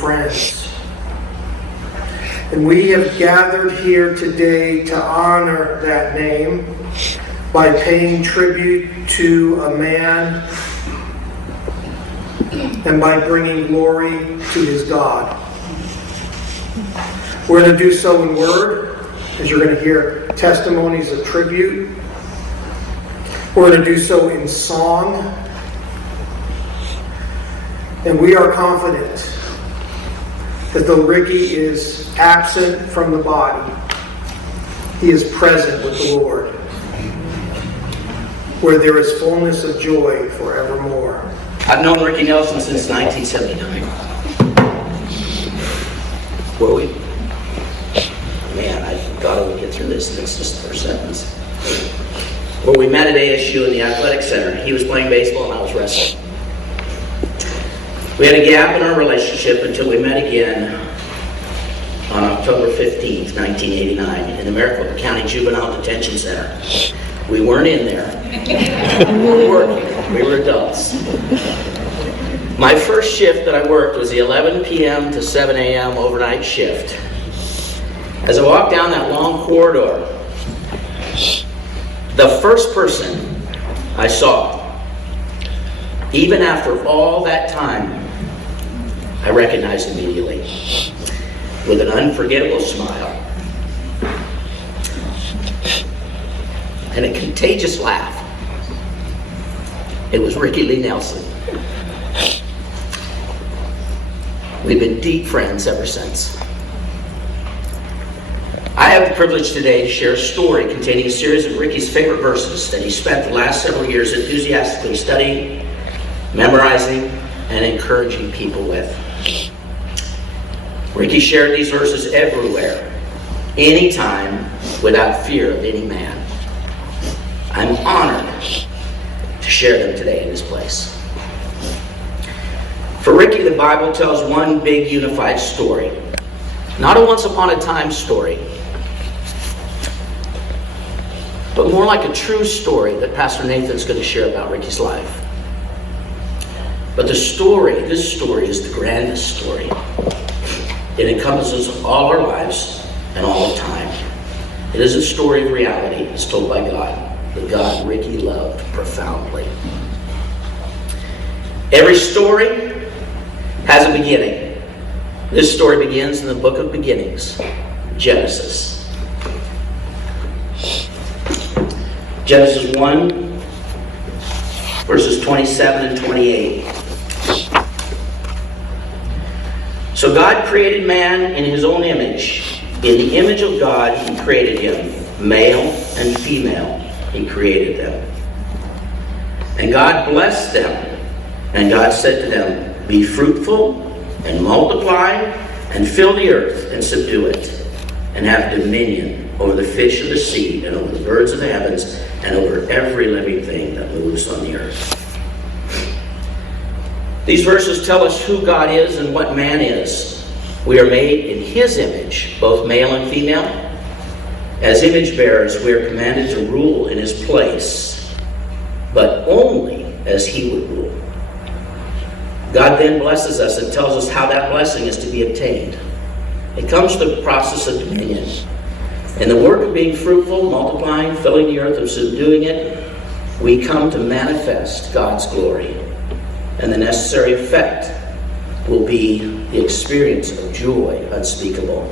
friends. And we have gathered here today to honor that name by paying tribute to a man and by bringing glory to his God. We're going to do so in word, as you're going to hear testimonies of tribute. We're going to do so in song. And we are confident that though Ricky is absent from the body, he is present with the Lord, where there is fullness of joy forevermore. I've known Ricky Nelson since 1979. Were we? Man, I thought I would get through this, and it's just the first sentence. Well, we met at ASU in the athletic center. He was playing baseball and I was wrestling. We had a gap in our relationship until we met again on October 15th, 1989 in the Maricopa County Juvenile Detention Center. We weren't in there. We were working. We were adults. My first shift that I worked was the 11 p.m. to 7 a.m. overnight shift. As I walked down that long corridor, the first person I saw, even after all that time, I recognized immediately, with an unforgettable smile and a contagious laugh. It was Ricky Lee Nelson. We've been deep friends ever since. I have the privilege today to share a story containing a series of Ricky's favorite verses that he spent the last several years enthusiastically studying, memorizing, and encouraging people with. Ricky shared these verses everywhere, anytime, without fear of any man. I'm honored to share them today in this place. For Ricky, the Bible tells one big unified story. Not a once upon a time story, but more like a true story that Pastor Nathan's going to share about Ricky's life. But this story is the grandest story. It encompasses all our lives and all of time. It is a story of reality. It's told by God, the God Ricky loved profoundly. Every story has a beginning. This story begins in the book of beginnings, Genesis. Genesis 1, verses 27 and 28. So God created man in his own image. In the image of God he created him. Male and female he created them. And God blessed them. And God said to them, be fruitful and multiply and fill the earth and subdue it. And have dominion over the fish of the sea and over the birds of the heavens and over every living thing that moves on the earth. These verses tell us who God is and what man is. We are made in his image, both male and female. As image bearers, we are commanded to rule in his place, but only as he would rule. God then blesses us and tells us how that blessing is to be obtained. It comes through the process of dominion. In the work of being fruitful, multiplying, filling the earth, and subduing it, we come to manifest God's glory. And the necessary effect will be the experience of joy unspeakable.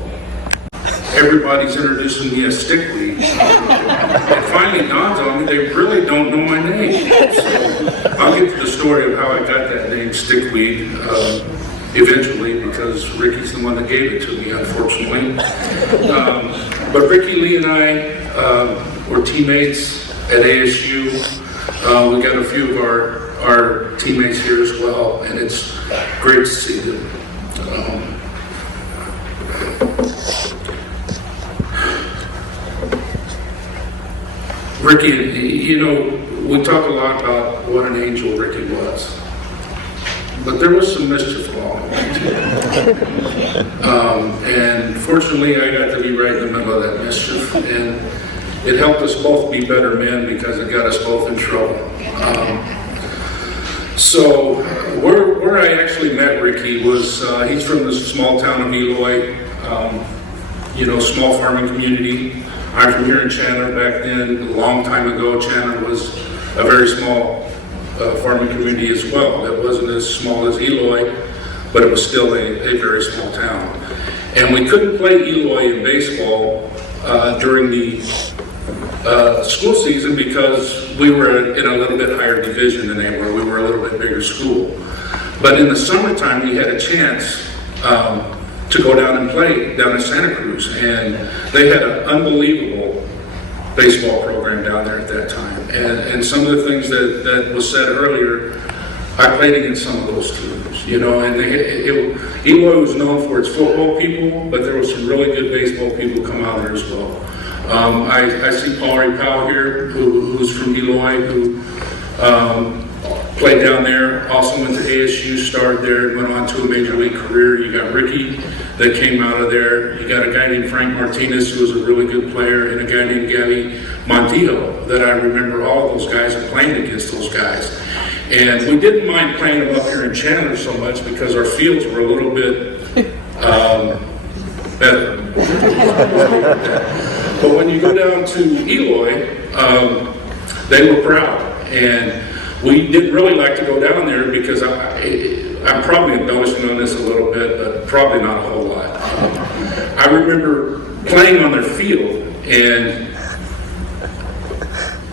Everybody's introducing me as Stickweed. It finally dawns on me they really don't know my name. So I'll get to the story of how I got that name, Stickweed, eventually, because Ricky's the one that gave it to me, unfortunately. But Ricky Lee and I were teammates at ASU. We got a few of our teammates here as well, and it's great to see them. Ricky, you know, we talk a lot about what an angel Ricky was, but there was some mischief along the way too. And fortunately, I got to be right in the middle of that mischief, and it helped us both be better men because it got us both in trouble. So where I actually met Ricky was, he's from the small town of Eloy, small farming community. I'm from here in Chandler. Back then, a long time ago, Chandler was a very small farming community as well. It wasn't as small as Eloy, but it was still a very small town. And we couldn't play Eloy in baseball during the school season because we were in a little bit higher division than they were. We were a little bit bigger school. But in the summertime, we had a chance to go down and play down in Santa Cruz. And they had an unbelievable baseball program down there at that time. And some of the things that was said earlier, I played against some of those teams, and Eloy was known for its football people, but there was some really good baseball people come out there as well. I see Paul Powell here, who's from Eloy, who played down there, also went to ASU, started there, went on to a major league career. You got Ricky that came out of there. You got a guy named Frank Martinez, who was a really good player, and a guy named Gabby Montijo, that I remember all those guys and playing against those guys. And we didn't mind playing them up here in Chandler so much because our fields were a little bit better. But when you go down to Eloy, they were proud. And we didn't really like to go down there because I'm probably embellishing on this a little bit, but probably not a whole lot. I remember playing on their field and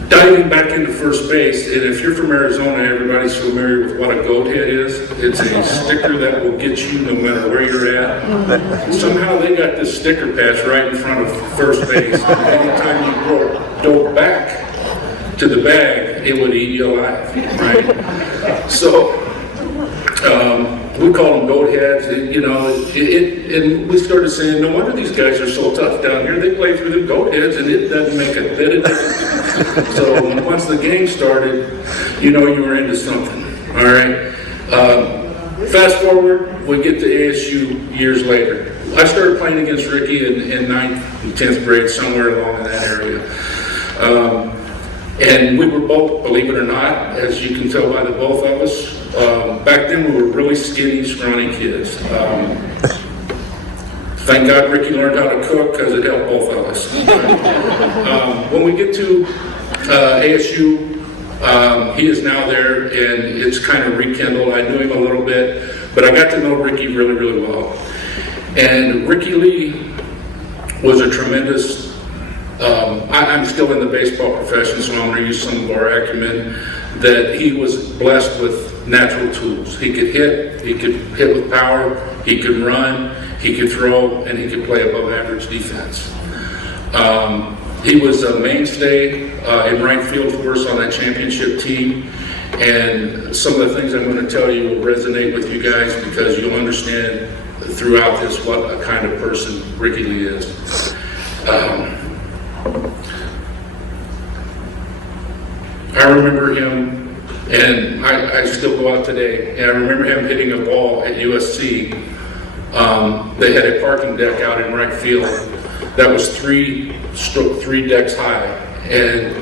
diving back into first base, and if you're from Arizona, everybody's familiar with what a goat head is. It's a sticker that will get you no matter where you're at. Somehow they got this sticker patch right in front of first base. Anytime you dove back to the bag, it would eat you alive, right? So we call them goat heads, and we started saying, no wonder these guys are so tough down here. They play through the goat heads, and it doesn't make a bit of difference. So once the game started, you were into something, all right? Fast forward, we get to ASU years later. I started playing against Ricky in 9th and 10th grade, somewhere along in that area. And we were both, believe it or not, as you can tell by the both of us, back then we were really skinny, scrawny kids. Thank God Ricky learned how to cook because it helped both of us. When we get to ASU, he is now there and it's kind of rekindled. I knew him a little bit, but I got to know Ricky really, really well. And Ricky Lee was a tremendous I'm still in the baseball profession, so I'm going to use some of our acumen, that he was blessed with natural tools. He could hit with power, he could run, he could throw, and he could play above average defense. He was a mainstay in right field for us on that championship team, and some of the things I'm going to tell you will resonate with you guys because you'll understand throughout this what a kind of person Ricky Lee is. I remember him, and I still go out today, and I remember him hitting a ball at USC. They had a parking deck out in right field that was three decks high, and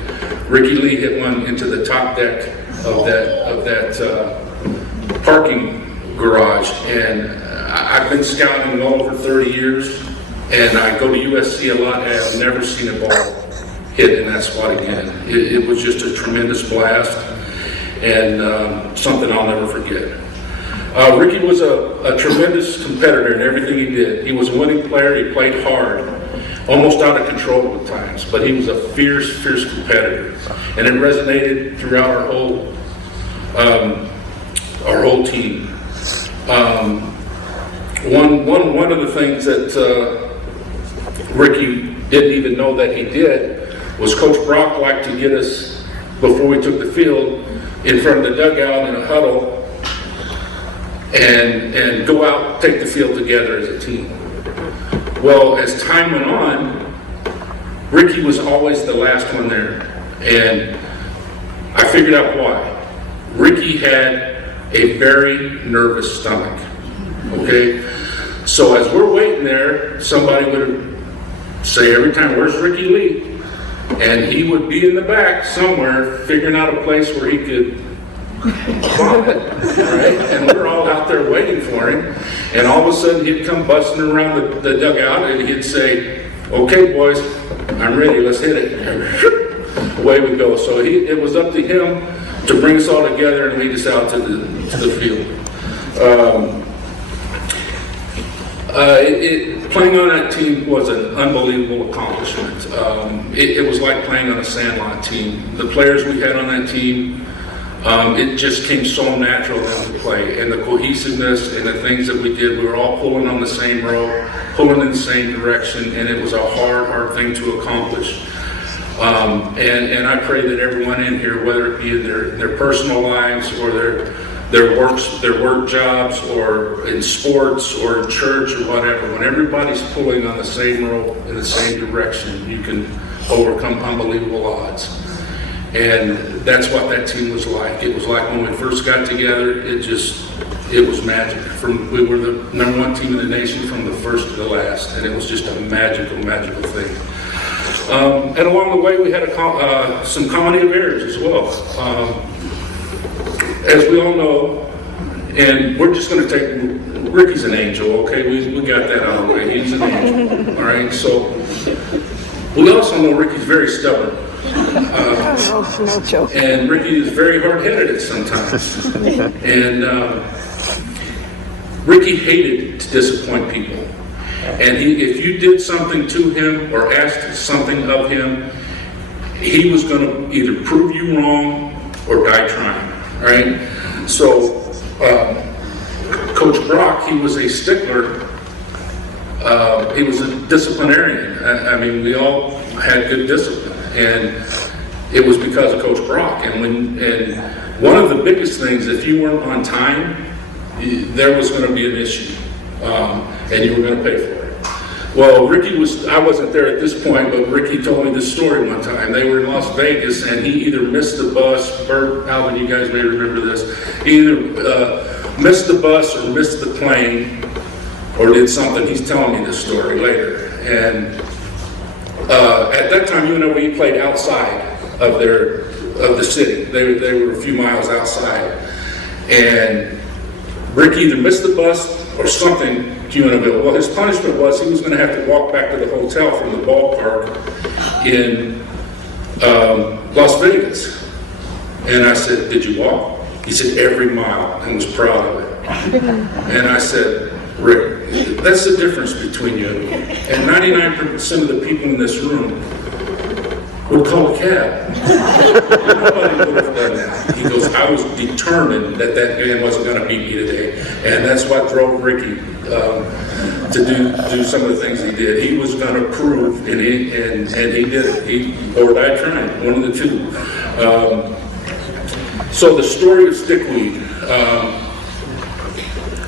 Ricky Lee hit one into the top deck of that parking garage. And I've been scouting well over 30 years, and I go to USC a lot, and I've never seen a ball hit in that spot again. It was just a tremendous blast, and something I'll never forget. Ricky was a tremendous competitor in everything he did. He was a winning player. He played hard, almost out of control at times, but he was a fierce, fierce competitor, and it resonated throughout our whole team. One of the things that Ricky didn't even know that he did was Coach Brock liked to get us, before we took the field, in front of the dugout in a huddle and go out, take the field together as a team. Well, as time went on, Ricky was always the last one there, and I figured out why. Ricky had a very nervous stomach, okay? So as we're waiting there, somebody would say every time, "Where's Ricky Lee?" And he would be in the back somewhere figuring out a place where he could vomit, right? And we're all out there waiting for him. And all of a sudden he'd come busting around the dugout and he'd say, "Okay, boys, I'm ready, let's hit it." Away we go. So it was up to him to bring us all together and lead us out to the field. Playing on that team was an unbelievable accomplishment. It was like playing on a Sandlot team. The players we had on that team, it just came so natural to play. And the cohesiveness and the things that we did, we were all pulling on the same rope, pulling in the same direction, and it was a hard thing to accomplish. And I pray that everyone in here, whether it be in their personal lives or their work jobs or in sports or in church or whatever, when everybody's pulling on the same rope in the same direction, you can overcome unbelievable odds. And that's what that team was like. It was like when we first got together, it was magic. We were the number one team in the nation from the first to the last, and it was just a magical thing. And along the way, we had some comedy of errors as well. As we all know, and we're just going to take, Ricky's an angel, okay? We got that out of the way. He's an angel, all right? So we also know Ricky's very stubborn. No joke. And Ricky is very hard-headed at sometimes. And Ricky hated to disappoint people. And if you did something to him or asked something of him, he was going to either prove you wrong or die trying. All right? So, Coach Brock, he was a stickler. He was a disciplinarian. I mean, we all had good discipline. And it was because of Coach Brock. And one of the biggest things, if you weren't on time, there was going to be an issue. And you were going to pay for it. Well, I wasn't there at this point, but Ricky told me this story one time. They were in Las Vegas, and he either missed the bus, Bert, Alvin, you guys may remember this, he either missed the bus or missed the plane, or did something. He's telling me this story later. And at that time, UNLV played outside of the city. They were a few miles outside. And Ricky either missed the bus or something to UNLV. Well, his punishment was he was going to have to walk back to the hotel from the ballpark in Las Vegas. And I said, "Did you walk?" He said, "Every mile," and was proud of it. And I said, "Rick, that's the difference between you and me. And 99% of the people in this room would call a cab." Nobody would have done that. He goes, "I was determined that man wasn't going to beat me today." And that's what drove Ricky to do some of the things he did. He was going to prove, and he did it. Or died trying, one of the two. So the story of stickweed.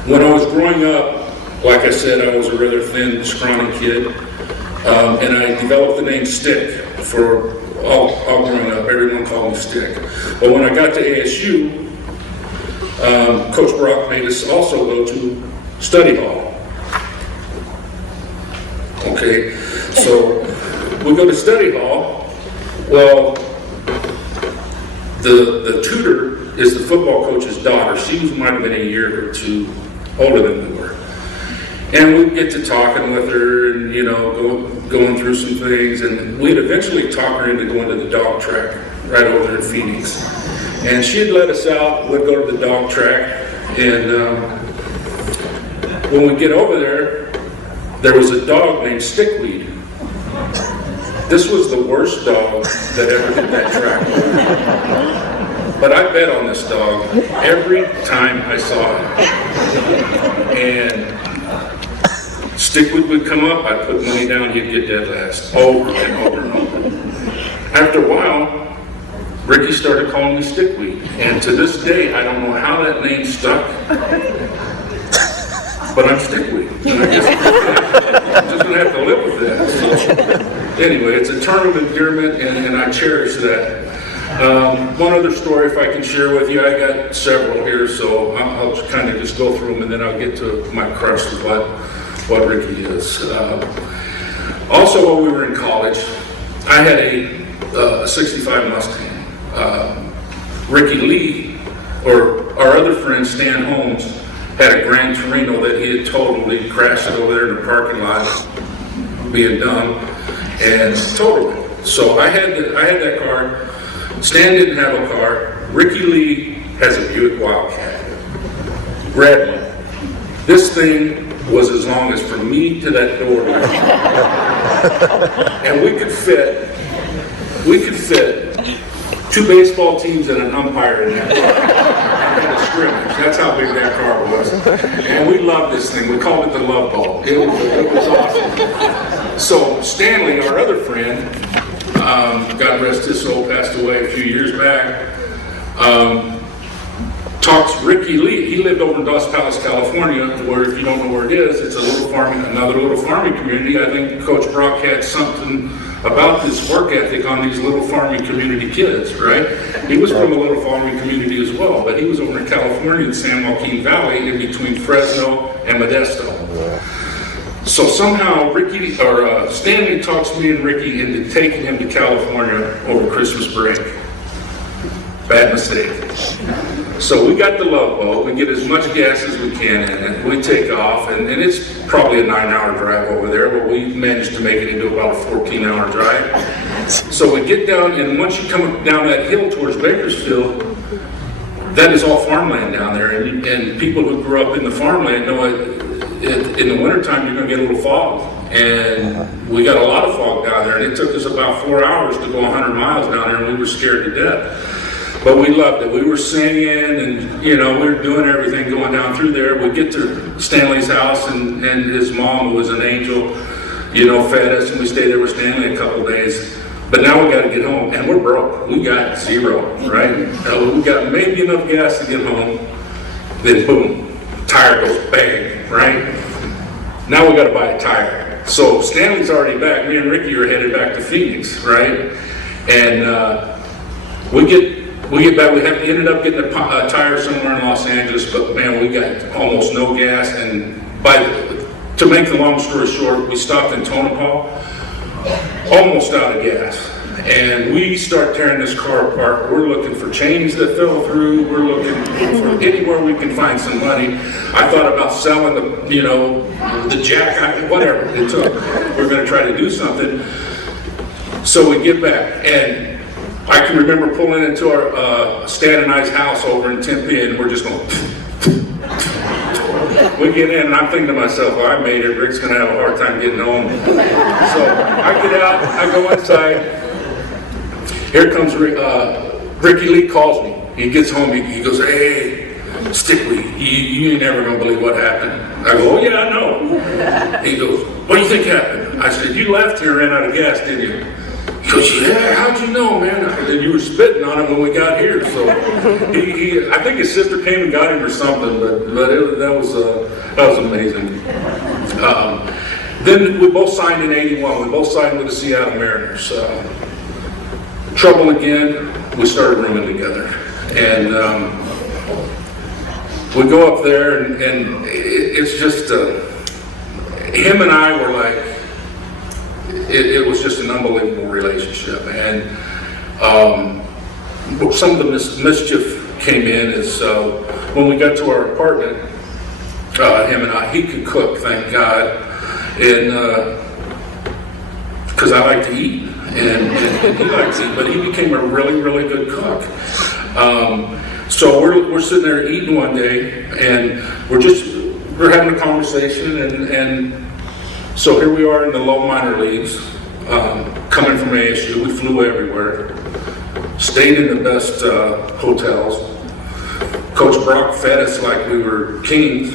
When I was growing up, like I said, I was a rather thin, scrawny kid. And I developed the name Stick for all growing up. Everyone called me Stick. But when I got to ASU, Coach Brock made us also go to study hall. Okay, so we go to study hall. Well, the tutor is the football coach's daughter. She might have been a year or two older than we were. And we'd get to talking with her and, going through some things. And we'd eventually talk her into going to the dog track right over there in Phoenix. And she'd let us out. We'd go to the dog track. And when we get over there was a dog named Stickweed. This was the worst dog that ever hit that track. But I bet on this dog every time I saw him. And Stickweed would come up, I'd put money down, he'd get dead last, over and over and over. After a while, Ricky started calling me Stickweed. And to this day, I don't know how that name stuck, but I'm Stickweed. And I guess I'm just going to have to live with that. So, anyway, it's a term of endearment, and I cherish that. One other story, if I can share with you, I got several here, so I'll kind of just go through them, and then I'll get to my crush of what Ricky is. Also, while we were in college, I had a 65 Mustang. Ricky Lee or our other friend Stan Holmes had a Gran Torino that he had totaled. He crashed it over there in the parking lot, being dumb, and totaled it. So I had that car. Stan didn't have a car. Ricky Lee has a Buick Wildcat, red one. This thing was as long as from me to that door. And we could fit 2 baseball teams and an umpire in that car. And a scrimmage. That's how big that car was. And we loved this thing. We called it the Love Ball. It was awesome. So Stanley, our other friend, God rest his soul, passed away a few years back, talks Ricky Lee. He lived over in Dos Palace, California, where, if you don't know where it is, it's another little farming community. I think Coach Brock had something about this work ethic on these little farming community kids, right? He was from a little farming community as well, but he was over in California in San Joaquin Valley, in between Fresno and Modesto. So somehow Stanley talks me and Ricky into taking him to California over Christmas break. Bad mistake. So we got the Love Boat. We get as much gas as we can in it. We take off, and it's probably a 9-hour drive over there, but we managed to make it into about a 14-hour drive. So we get down, and once you come down that hill towards Bakersfield, that is all farmland down there, and people who grew up in the farmland know in the wintertime you're going to get a little fog, and we got a lot of fog down there, and it took us about 4 hours to go 100 miles down there, and we were scared to death. But we loved it. We were singing, and we were doing everything going down through there. We get to Stanley's house, and his mom, who was an angel, fed us, and we stayed there with Stanley a couple days. But now we got to get home, and we're broke. We got zero, right? We got maybe enough gas to get home. Then boom, tire goes bang, right? Now we got to buy a tire. So Stanley's already back. Me and Ricky are headed back to Phoenix, right? And we get back. We ended up getting a tire somewhere in Los Angeles, but man, we got almost no gas. And to make the long story short, we stopped in Tonopah, almost out of gas. And we start tearing this car apart. We're looking for chains that fell through. We're looking for anywhere we can find some money. I thought about selling the jack, whatever it took. We're going to try to do something. So we get back, and I can remember pulling into our Stan and I's house over in Tempe, and we're just going. We get in, and I'm thinking to myself, well, I made it. Rick's going to have a hard time getting home. So I get out, I go inside. Here comes Ricky Lee calls me. He gets home, he goes, hey, Stickley, you ain't never gonna believe what happened. I go, oh yeah, I know. He goes, what do you think happened? I said, you left here and ran out of gas, didn't you? He goes, yeah, how'd you know, man? I said, you were spitting on him when we got here. So I think his sister came and got him or something, but that was amazing. Then we both signed in '81. We both signed with the Seattle Mariners. Trouble again, we started rooming together. And we go up there, and it's just, him and I were like, it was just an unbelievable relationship. And some of the mischief came in is when we got to our apartment, him and I, he could cook, thank God, and because I like to eat. And he likes it, but he became a really, really good cook. So we're sitting there eating one day, and we're having a conversation, and so here we are in the low minor leagues, coming from ASU. We flew everywhere, stayed in the best hotels. Coach Brock fed us like we were kings.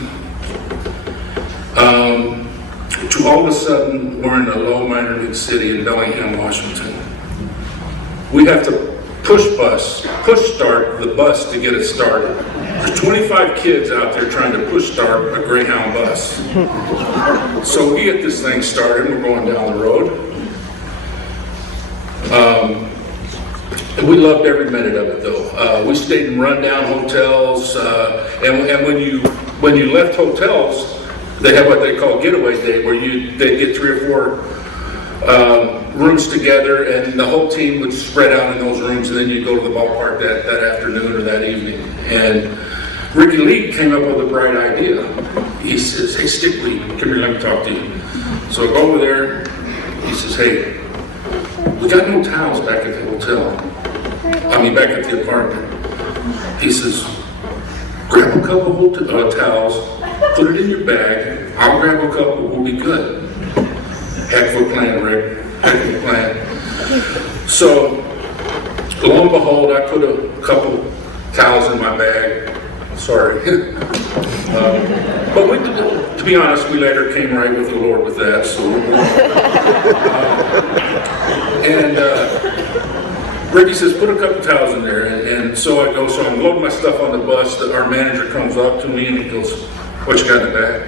To all of a sudden, we're in a low minor league city in Bellingham, Washington. We have to push start the bus to get it started. There's 25 kids out there trying to push start a Greyhound bus. So we get this thing started, we're going down the road. And we loved every minute of it though. We stayed in rundown hotels, and when you left hotels, they have what they call getaway day, where they'd get 3 or 4 rooms together, and the whole team would spread out in those rooms, and then you'd go to the ballpark that afternoon or that evening. And Ricky Lee came up with a bright idea. He says, "Hey, Stickley, come here, let me talk to you." So I go over there. He says, "Hey, we got no towels back at the hotel. Back at the apartment." He says, "Grab a couple of towels, put it in your bag. I'll grab a couple, we'll be good." Heck of a plan, Rick. Heck of a plan. So, lo and behold, I put a couple towels in my bag. Sorry. But to be honest, we later came right with the Lord with that. So, Ricky says, "Put a couple towels in there." And so I go, so I'm loading my stuff on the bus. Our manager comes up to me and he goes, "What you got in the bag?"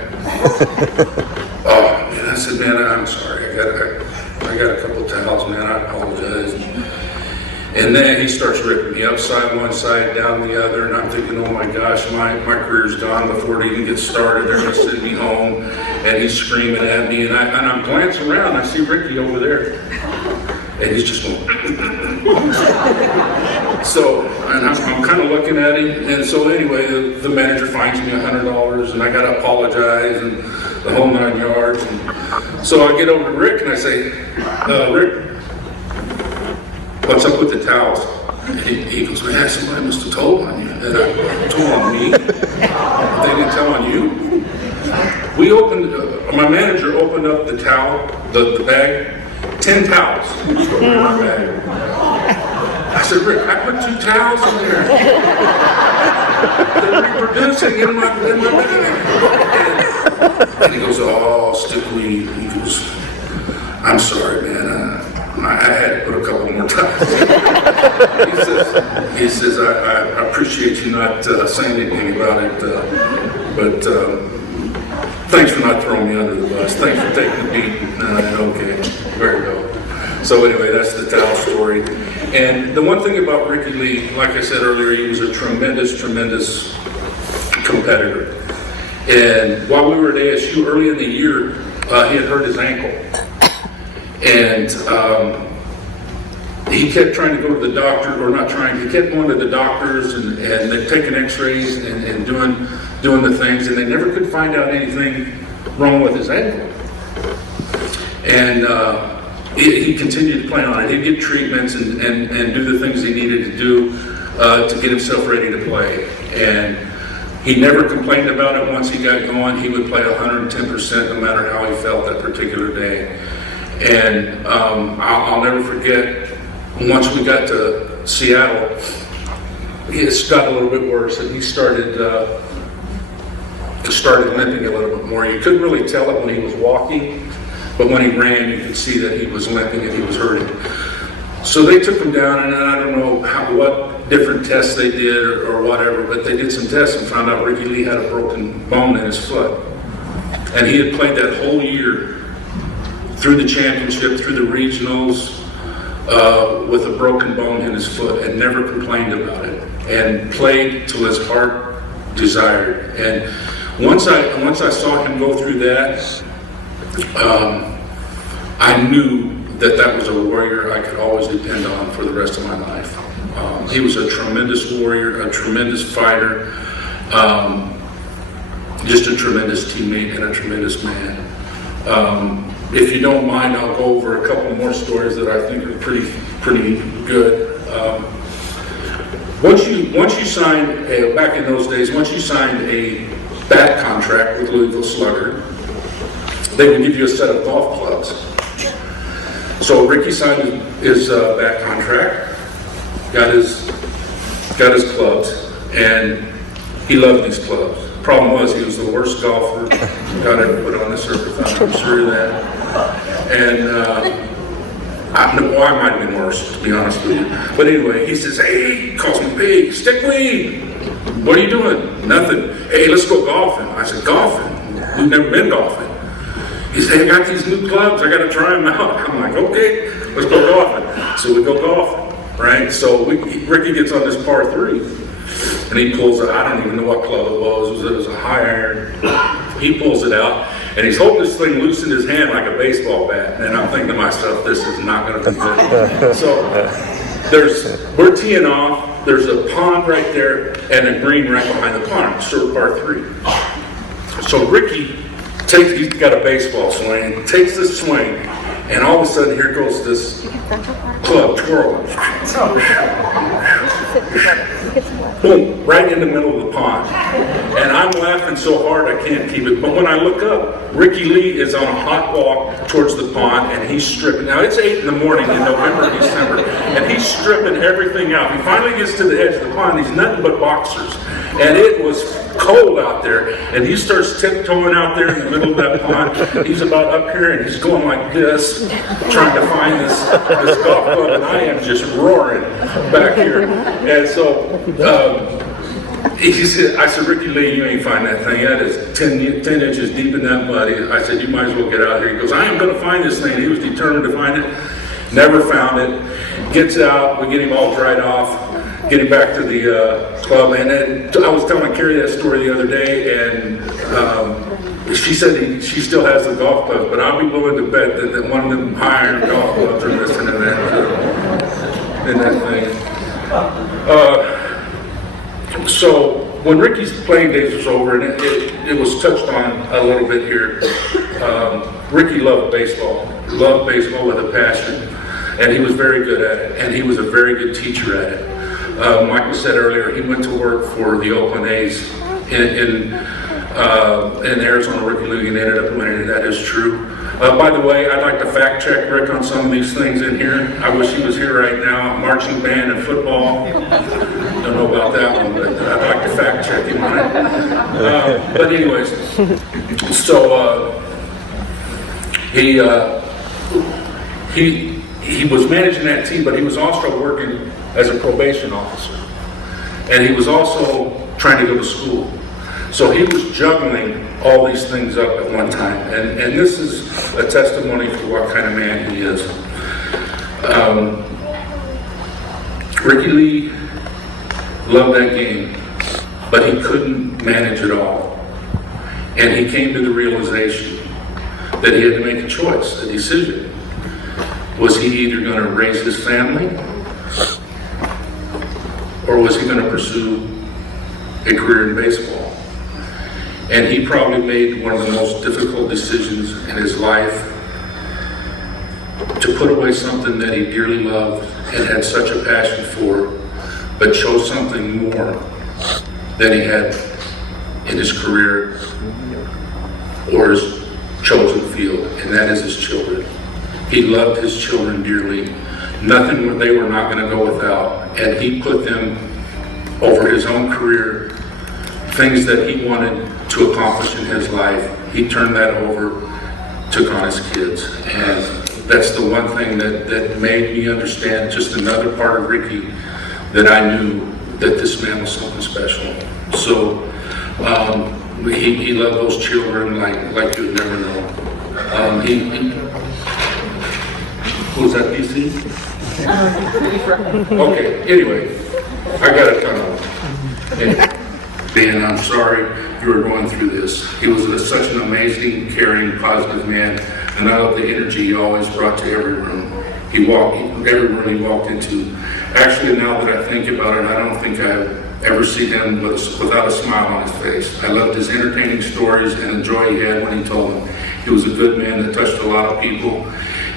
Oh, man, I said, "Man, I'm sorry. I got a couple towels, man. I apologize." And then he starts ripping me upside one side, down the other, and I'm thinking, oh my gosh, my career's gone before it even gets started. They're gonna send me home, and he's screaming at me, and I'm glancing around, I see Ricky over there, and he's just going. So, and I'm kind of looking at him, and so anyway, the manager fines me $100, and I gotta apologize, and the whole 9 yards. And so I get over to Rick, and I say, "Rick, what's up with the towels?" And he goes, "Man, somebody must have told on you." And I told on me. They didn't tell on you. We opened, my manager opened up the towel, the bag, 10 towels in my bag. I said, "Rick, I put 2 towels in there. They're reproducing in my bag." And he goes, "Oh, Stickley." He goes, "I'm sorry, man. I had to put a couple more times." He says, I appreciate you not saying anything about it, but thanks for not throwing me under the bus. Thanks for taking the beat." And I said, "Okay, very well." So anyway, that's the towel story. And the one thing about Ricky Lee, like I said earlier, he was a tremendous competitor. And while we were at ASU early in the year, he had hurt his ankle. And he kept trying to go to the doctor, or not trying, he kept going to the doctors and they'd taken x-rays and doing the things, and they never could find out anything wrong with his ankle. And he continued to play on it. He'd get treatments and do the things he needed to do to get himself ready to play. And he never complained about it. Once he got going, he would play 110% no matter how he felt that particular day. And I'll never forget, once we got to Seattle, it got a little bit worse, and he started limping a little bit more. You couldn't really tell it when he was walking, but when he ran, you could see that he was limping and he was hurting. So they took him down, and I don't know what different tests they did or whatever, but they did some tests and found out Ricky Lee had a broken bone in his foot. And he had played that whole year through the championship, through the regionals, with a broken bone in his foot, and never complained about it, and played till his heart desired. And once I saw him go through that, I knew that was a warrior I could always depend on for the rest of my life. He was a tremendous warrior, a tremendous fighter, just a tremendous teammate and a tremendous man. If you don't mind, I'll go over a couple more stories that I think are pretty good. Once you signed, back in those days, once you signed a bat contract with Louisville Slugger, they would give you a set of golf clubs. So Ricky signed his bat contract, got his clubs, and he loved these clubs. Problem was, he was the worst golfer God ever put on this earth. I'm sure of that. And I might have been worse, to be honest with you. But anyway, he says, "Hey," he calls me Pig, "Stickley, what are you doing?" "Nothing." "Hey, let's go golfing." I said, "Golfing? We've never been golfing." He said, "I got these new clubs, I got to try them out." I'm like, "Okay, let's go golfing." So we go golfing, right? So Ricky gets on this par 3, and he pulls it. I don't even know what club it was. It was a high iron. He pulls it out, And he's holding this thing loose in his hand like a baseball bat. And I'm thinking to myself, this is not going to be good. So we're teeing off. There's a pond right there and a green right behind the pond, short par 3. So Ricky he's got a baseball swing, takes this swing, and all of a sudden here goes this club twirling. Boom, right in the middle of the pond. And I'm laughing so hard I can't keep it. But when I look up, Ricky Lee is on a hot walk towards the pond and he's stripping. Now it's 8 in the morning in November, December, and he's stripping everything out. He finally gets to the edge of the pond, he's nothing but boxers. And it was cold out there, and he starts tiptoeing out there in the middle of that pond. He's about up here and he's going like this, trying to find this golf club, and I am just roaring back here. And so I said, Ricky Lee, you ain't find that thing. That is 10 inches deep in that mud. I said, you might as well get out here. He goes, I am going to find this thing. He was determined to find it. Never found it. Gets out. We get him all dried off. Get him back to the club. And then I was telling Carrie that story the other day, and she said she still has the golf clubs, but I'll be willing to bet that one of them high-iron golf clubs are missing in that thing. So when Ricky's playing days was over, and it was touched on a little bit here, Ricky loved baseball with a passion, and he was very good at it, and he was a very good teacher at it. Michael said earlier, he went to work for the Oakland A's in Arizona Rookie League and ended up winning. That is true. By the way, I'd like to fact check Rick on some of these things in here. I wish he was here right now. Marching band and football. Don't know about that one, but I'd like to fact check him on it. But anyways, so he was managing that team, but he was also working as a probation officer. And he was also trying to go to school. So he was juggling all these things up at one time. And this is a testimony for what kind of man he is. Ricky Lee loved that game, but he couldn't manage it all. And he came to the realization that he had to make a choice, a decision. Was he either going to raise his family, or was he going to pursue a career in baseball? And he probably made one of the most difficult decisions in his life to put away something that he dearly loved and had such a passion for, but chose something more than he had in his career or his chosen field, and that is his children. He loved his children dearly. Nothing they were not going to go without, and he put them over his own career, things that he wanted to accomplish in his life. He turned that over, took on his kids, and that's the one thing that made me understand just another part of Ricky, that I knew that this man was something special. So he loved those children like you'd never know. Was that PC? Okay, anyway, I got a ton of them. Dan, I'm sorry you were going through this. He was such an amazing, caring, positive man, and I love the energy he always brought to every room. Every room he walked into. Actually, now that I think about it, I don't think I've ever seen him without a smile on his face. I loved his entertaining stories and the joy he had when he told them. He was a good man that touched a lot of people,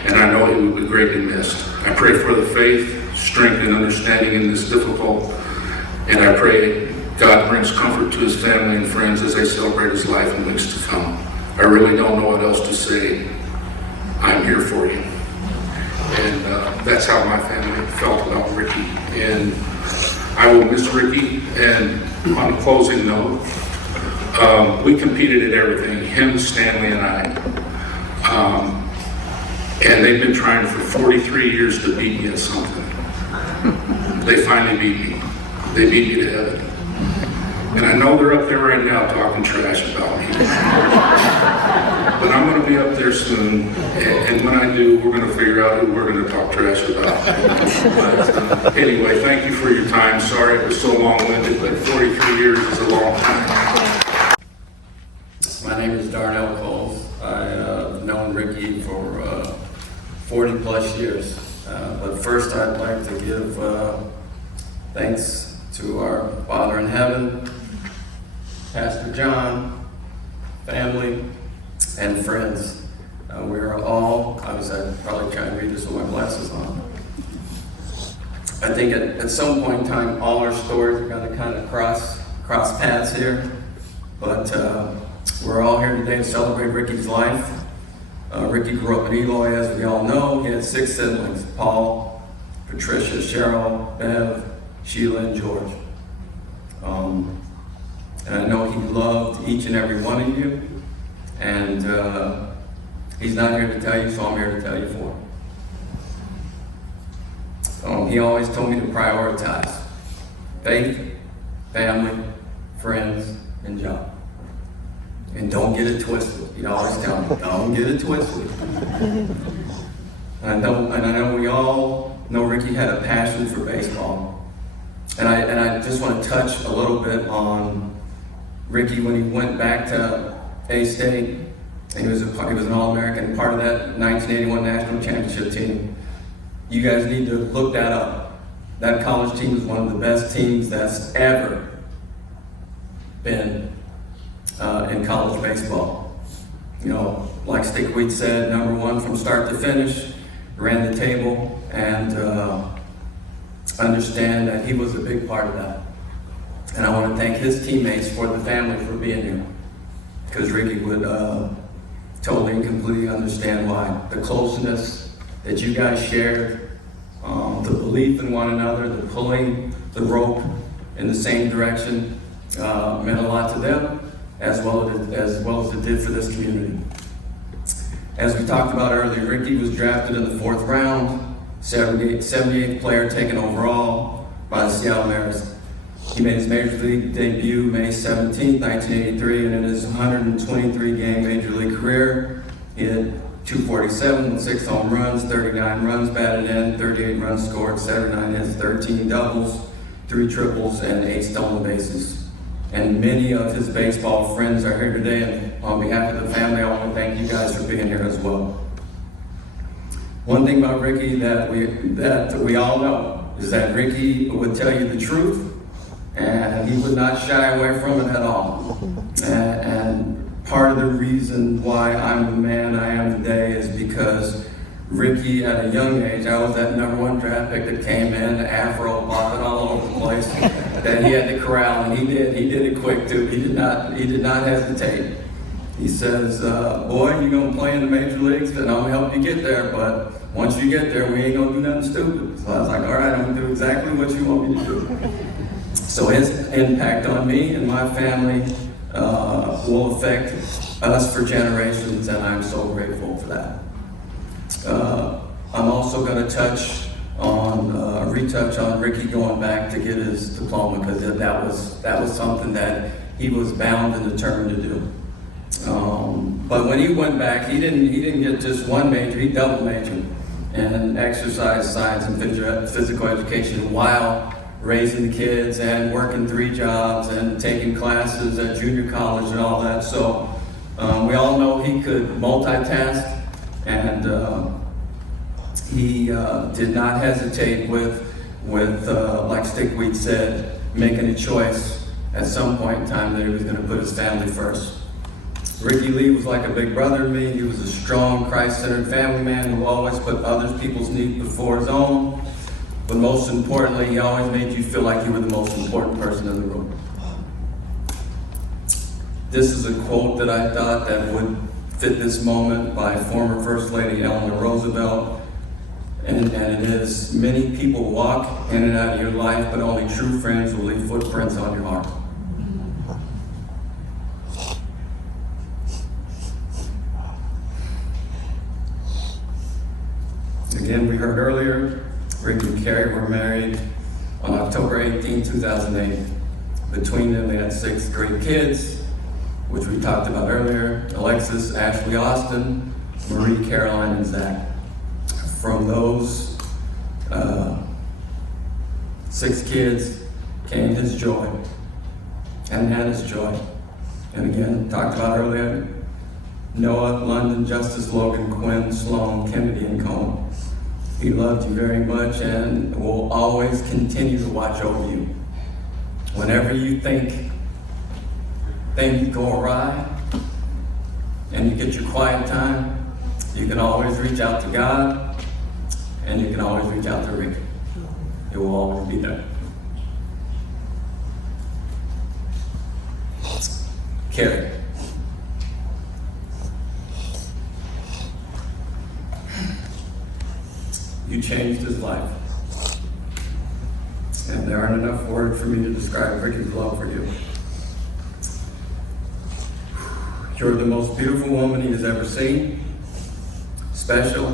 and I know he would be greatly missed. I pray for the faith, strength, and understanding in this difficult, and I pray God brings comfort to his family and friends as they celebrate his life in weeks to come. I really don't know what else to say. I'm here for you. And that's how my family felt about Ricky. And I will miss Ricky. And on a closing note, we competed at everything, him, Stanley, and I. And they've been trying for 43 years to beat me at something. They finally beat me. They beat me to heaven. And I know they're up there right now talking trash about me. But I'm going to be up there soon, and when I do, we're going to figure out who we're going to talk trash about. But anyway, thank you for your time. Sorry it was so long-winded, but 43 years is a long time. My name is Darnell Coles. 40 plus years. But first I'd like to give thanks to our Father in heaven, Pastor John, family, and friends. We are all, I'd probably try and read this with my glasses on. I think at some point in time, all our stories are going to kind of cross paths here. But we're all here today to celebrate Ricky's life. Ricky grew up in Eloy, as we all know. He had 6 siblings: Paul, Patricia, Cheryl, Bev, Sheila, and George. And I know he loved each and every one of you. And he's not here to tell you, so I'm here to tell you for him. He always told me to prioritize faith, family, friends, and job. And don't get it twisted. He'd always tell me, don't get it twisted. And I know we all know Ricky had a passion for baseball. And I just want to touch a little bit on Ricky when he went back to A-State. And he was an All-American, part of that 1981 National Championship team. You guys need to look that up. That college team is one of the best teams that's ever been in college baseball. You know, like Stickweed said, #1 from start to finish, ran the table, and understand that he was a big part of that. And I want to thank his teammates for the family for being here, because Ricky would totally and completely understand why. The closeness that you guys shared, the belief in one another, the pulling the rope in the same direction meant a lot to them, as well as it did for this community. As we talked about earlier, Ricky was drafted in the 4th round, 78th player taken overall by the Seattle Mariners. He made his Major League debut May 17, 1983, and in his 123-game Major League career, he had .247 with 6 home runs, 39 runs batted in, 38 runs scored, 79 hits, 13 doubles, 3 triples, and 8 stolen bases. And many of his baseball friends are here today, and on behalf of the family, I want to thank you guys for being here as well. One thing about Ricky that we all know is that Ricky would tell you the truth, and he would not shy away from it at all. And part of the reason why I'm the man I am today is because Ricky, at a young age, I was that #1 draft pick that came in, afro, bobbing all over the place, that he had to corral, and he did it quick too. He did not hesitate. He says, boy, you're gonna play in the major leagues, and I'm gonna help you get there, but once you get there, we ain't gonna do nothing stupid. So I was like, all right, I'm gonna do exactly what you want me to do. So his impact on me and my family will affect us for generations, and I'm so grateful for that. I'm also going to retouch on Ricky going back to get his diploma, because that was something that he was bound and determined to do. But when he went back, he didn't get just one major; he double majored in exercise science and physical education while raising the kids and working 3 jobs and taking classes at junior college and all that. So we all know he could multitask, and he did not hesitate with like Stickweed said, making a choice at some point in time that he was going to put his family first. Ricky Lee was like a big brother to me. He was a strong, Christ-centered family man who always put other people's needs before his own. But most importantly, he always made you feel like you were the most important person in the room. This is a quote that I thought that would fit this moment by former First Lady Eleanor Roosevelt. And it is, many people walk in and out of your life, but only true friends will leave footprints on your heart. Again, we heard earlier, Ricky and Carrie were married on October 18, 2008. Between them, they had 6 great kids, which we talked about earlier: Alexis, Ashley Austin, Marie, Caroline, and Zach. From those 6 kids came his joy, and Hannah's joy. And again, talked about earlier, Noah, London, Justice, Logan, Quinn, Sloan, Kennedy, and Cohen. He loved you very much and will always continue to watch over you. Whenever you think things go awry and you get your quiet time, you can always reach out to God and you can always reach out to Rick. It will always be there. Carrie. You changed his life. And there aren't enough words for me to describe Ricky's love for you. You're the most beautiful woman he has ever seen. Special,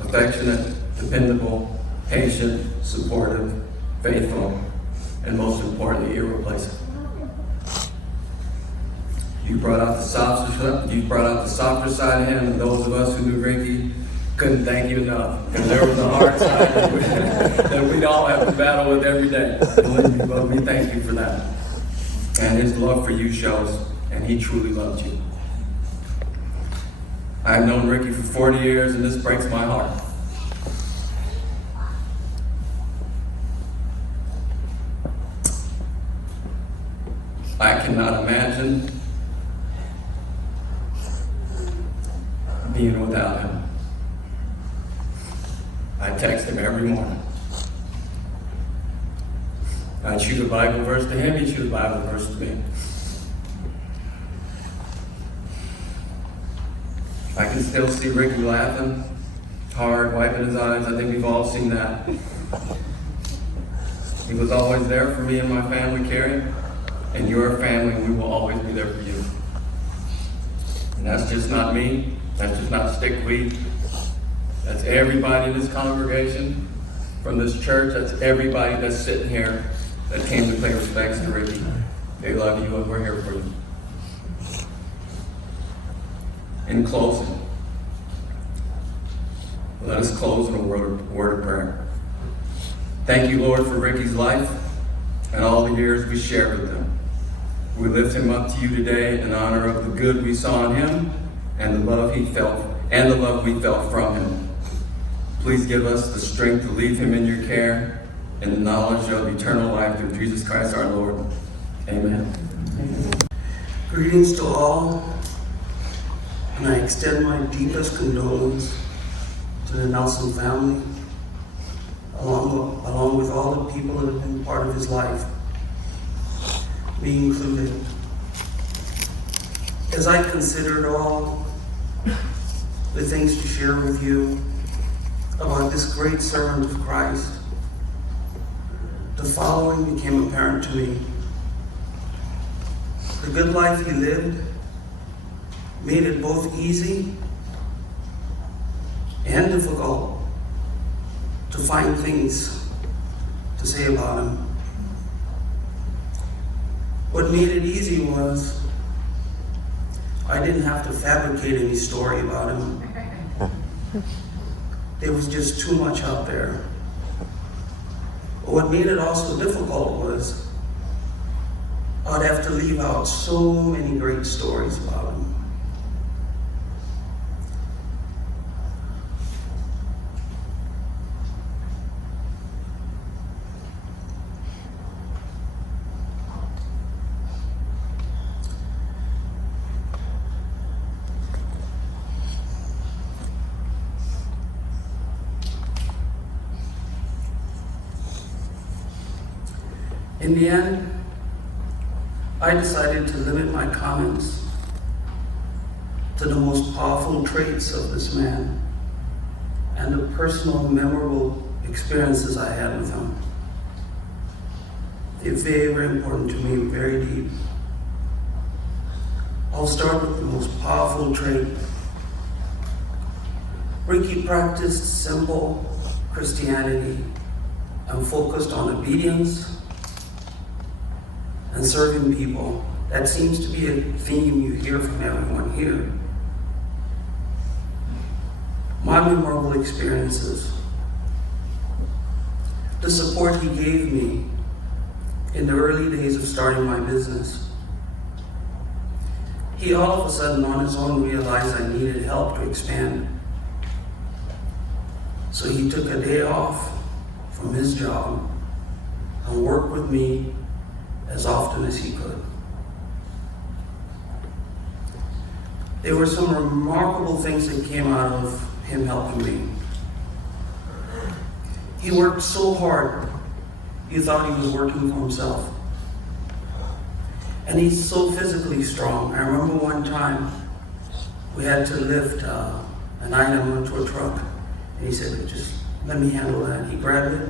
affectionate, dependable, patient, supportive, faithful, and most importantly, irreplaceable. You brought out the softer side of him, and those of us who knew Ricky couldn't thank you enough. Because there was a hard side that we'd all have to battle with every day. Believe me, but we thank you for that. And his love for you shows, and he truly loved you. I've known Ricky for 40 years, and this breaks my heart. I cannot imagine being without him. I text him every morning. I shoot a Bible verse to him, he shoots a Bible verse to me. I can still see Ricky laughing hard, wiping his eyes. I think we've all seen that. He was always there for me and my family, Carrie. And your family, we will always be there for you. And that's just not me. That's just not Stickweed. That's everybody in this congregation, from this church. That's everybody that's sitting here that came to pay respects to Ricky. They love you and we're here for you. In closing, let us close in a word of prayer. Thank you, Lord, for Ricky's life and all the years we shared with him. We lift him up to you today in honor of the good we saw in him and the love he felt and the love we felt from him. Please give us the strength to leave him in your care and the knowledge of eternal life through Jesus Christ our Lord. Amen. Greetings to all, and I extend my deepest condolence to the Nelson family, along with all the people that have been part of his life, me included. As I considered all the things to share with you about this great servant of Christ, the following became apparent to me. The good life he lived made it both easy and difficult to find things to say about him. What made it easy was I didn't have to fabricate any story about him. There was just too much out there. But what made it also difficult was I'd have to leave out so many great stories about him. In the end, I decided to limit my comments to the most powerful traits of this man and the personal, memorable experiences I had with him. They're very, very important to me, very deep. I'll start with the most powerful trait. Ricky practiced simple Christianity and focused on obedience and serving people. That seems to be a theme you hear from everyone here. My memorable experiences, the support he gave me in the early days of starting my business. He all of a sudden on his own realized I needed help to expand. So he took a day off from his job and worked with me as often as he could. There were some remarkable things that came out of him helping me. He worked so hard, you thought he was working for himself. And he's so physically strong. I remember one time we had to lift an item onto a truck, and he said, just let me handle that. He grabbed it,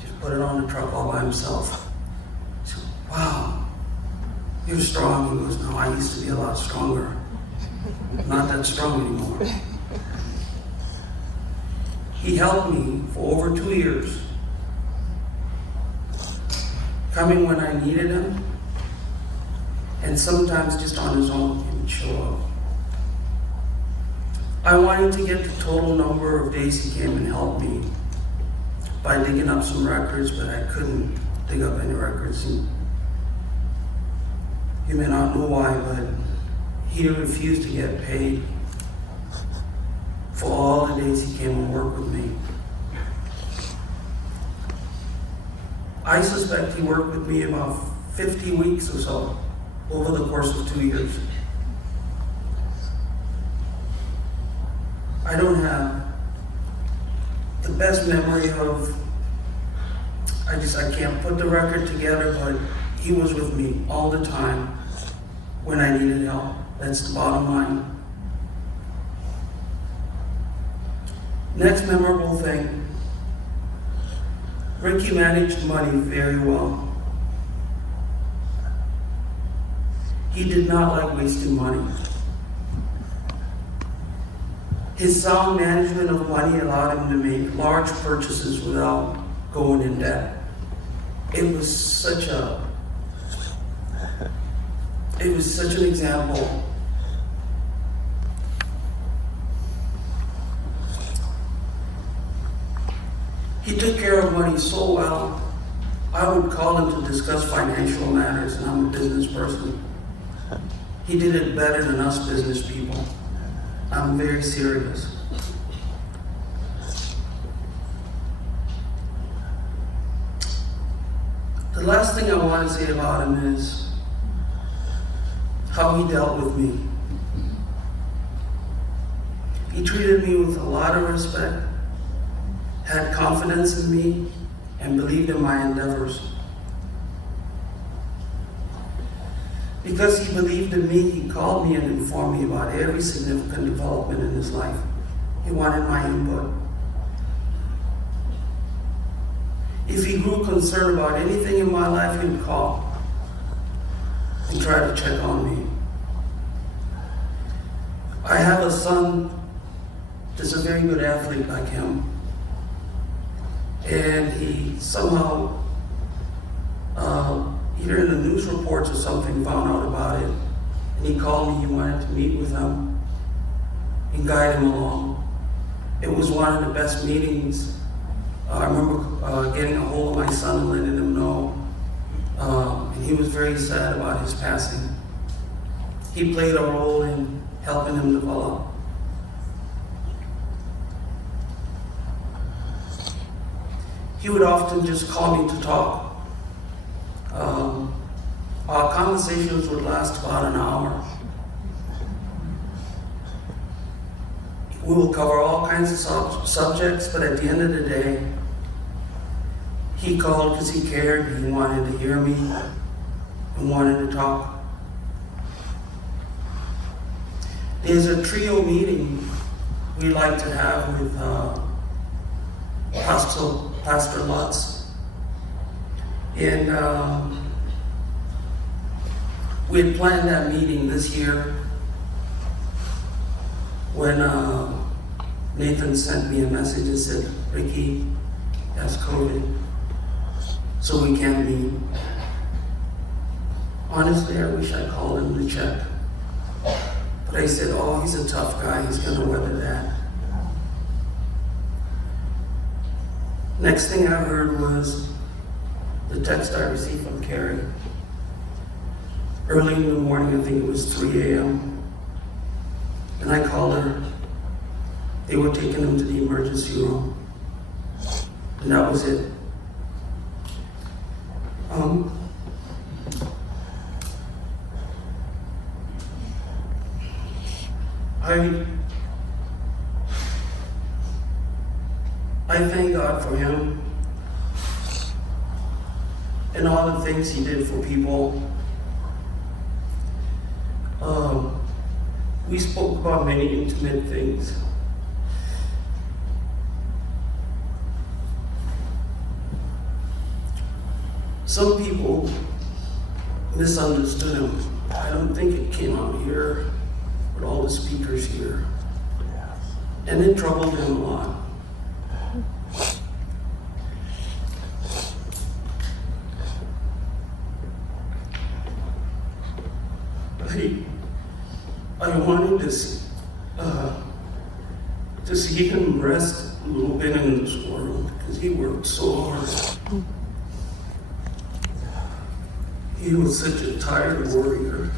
just put it on the truck all by himself. I said, wow, you're strong. He goes, no, I used to be a lot stronger. I'm not that strong anymore. He helped me for over 2 years, coming when I needed him, and sometimes just on his own, he would show up. I wanted to get the total number of days he came and helped me by digging up some records, but I couldn't dig up any records. And you may not know why, but he refused to get paid for all the days he came and worked with me. I suspect he worked with me about 50 weeks or so over the course of 2 years. I don't have the best memory of, I can't put the record together, but he was with me all the time when I needed help. That's the bottom line. Next memorable thing, Ricky managed money very well. He did not like wasting money. His sound management of money allowed him to make large purchases without going in debt. It was such an example. He took care of money so well, I would call him to discuss financial matters, and I'm a business person. He did it better than us business people. I'm very serious. The last thing I want to say about him is how he dealt with me. He treated me with a lot of respect, had confidence in me, and believed in my endeavors. Because he believed in me, he called me and informed me about every significant development in his life. He wanted my input. If he grew concerned about anything in my life, he would call and try to check on me. I have a son that's a very good athlete like him. And he somehow, either in the news reports or something, found out about it. And he called me, he wanted to meet with him and guide him along. It was one of the best meetings. I remember getting a hold of my son and letting him know. And he was very sad about his passing. He played a role in helping him develop. He would often just call me to talk. Our conversations would last about an hour. We will cover all kinds of subjects, but at the end of the day, he called because he cared, he wanted to hear me, and wanted to talk. There's a trio meeting we like to have with Pastor Lutz. And we had planned that meeting this year when Nathan sent me a message and said, Ricky has COVID, so we can't meet. Honestly, I wish I called him to check. But I said, oh, he's a tough guy, he's gonna weather that. Next thing I heard was the text I received from Carrie. Early in the morning, I think it was 3 a.m., and I called her. They were taking him to the emergency room, and that was it. I thank God for him and all the things he did for people. We spoke about many intimate things. Some people misunderstood him. I don't think it came out here with all the speakers here. And it troubled him a lot. I wanted to see him rest a little bit in this world because he worked so hard. He was such a tired warrior.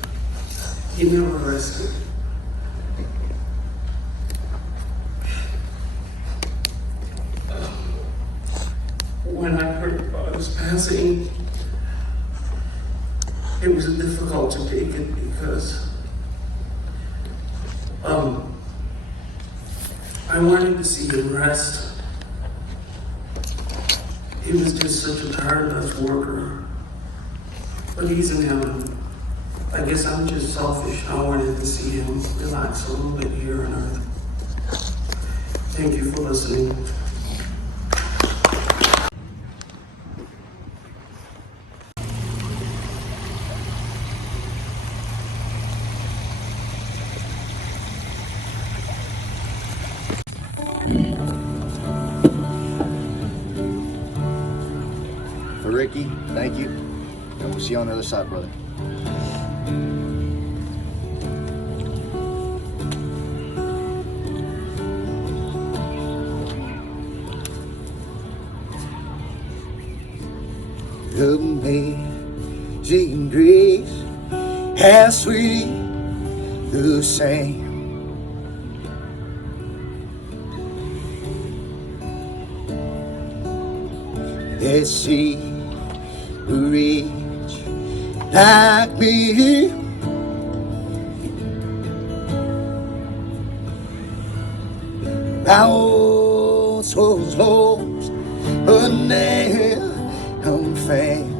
He never rested. When I heard about his passing, it was difficult to take it because I wanted to see him rest. He was just such a tireless worker. But he's in heaven. I guess I'm just selfish. I wanted to see him relax a little bit here on earth. Thank you for listening. For Ricky, thank you. And we'll see you on the other side, brother. Amazing grace, how sweet the sound that saved a wretch like me. I once was lost, but now I'm found.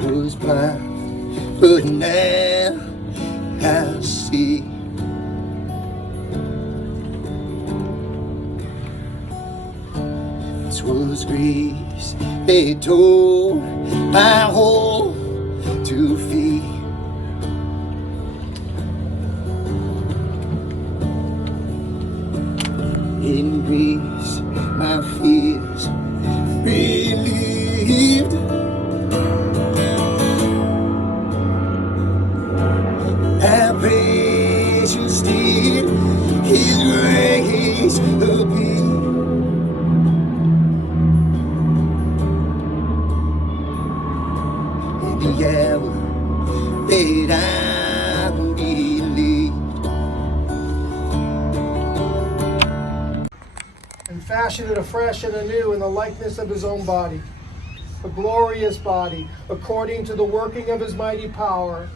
I was blind, but now I see. This was grace that tore my heart to feed. In grace, my fears relieved. How precious did His grace appear. In the hour that I believed. And fashioned it afresh and anew in the likeness of his own body, a glorious body, according to the working of his mighty power,